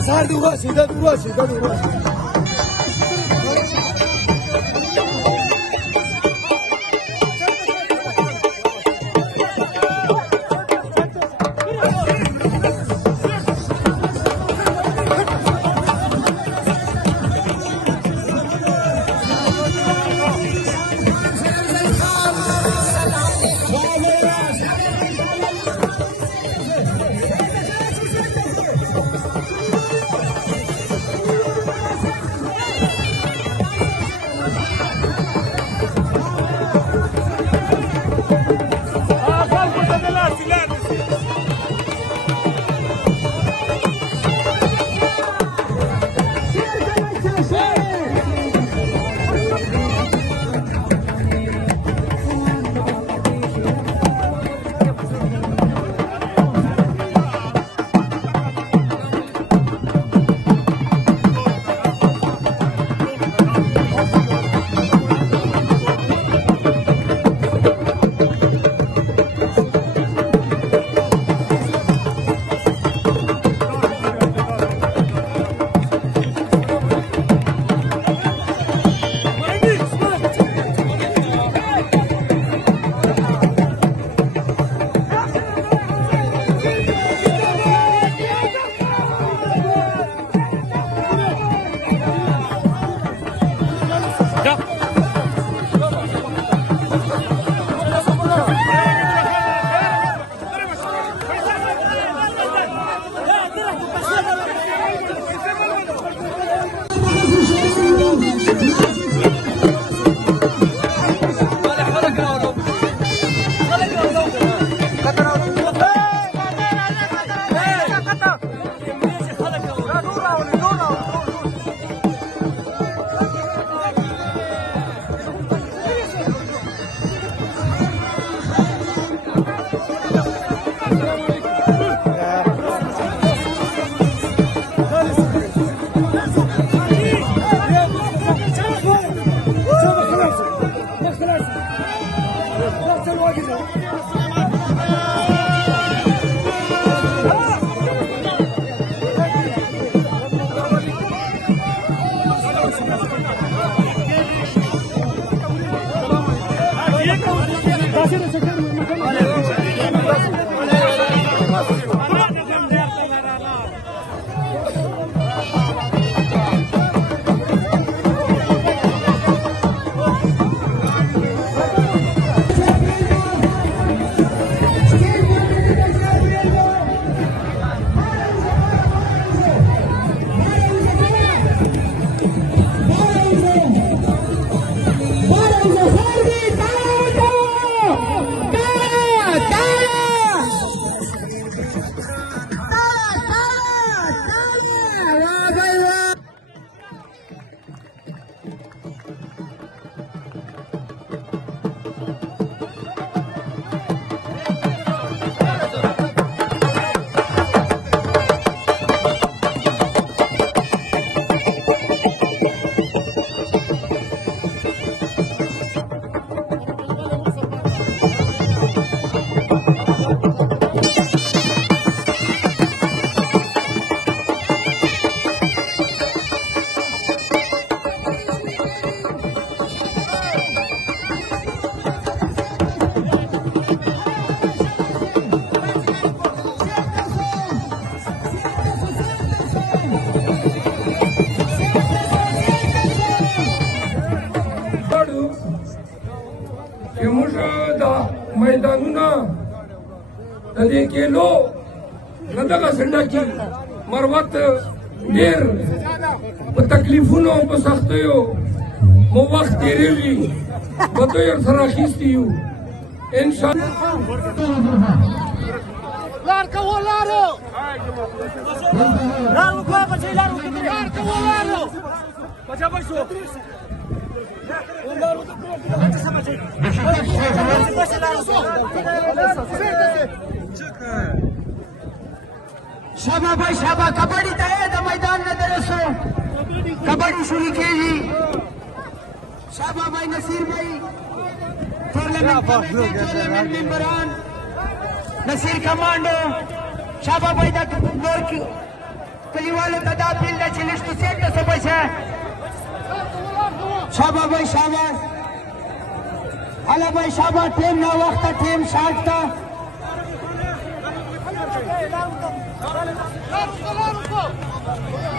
مسار دي وراسي ده وراسي ده وراسي मैदानों दे केलो नंदगा संडा की मरवत देर तकलीफों बसख्तियों मो वक्त तेरेवी बतोयर सराखिस्तियों इंशाल्लाह लार का वो लारो लारो को बचे लारो कितने लार का वो लारो बचा बचो शाबा भाई शाबा कबड्डी तयार मैदान में दरसो कबड्डी शुरू कीजिए शाबा भाई नसीर भाई टूर्नामेंट मेंबरान नसीर कमांडो शाबा भाई दा کلیوالو ته دا اپیل ده چې لږ توسیت ته څه بچه شابه بھائی شابه هله بھائی شابه ټیم ناوخته ټیم شاټ ته Claro,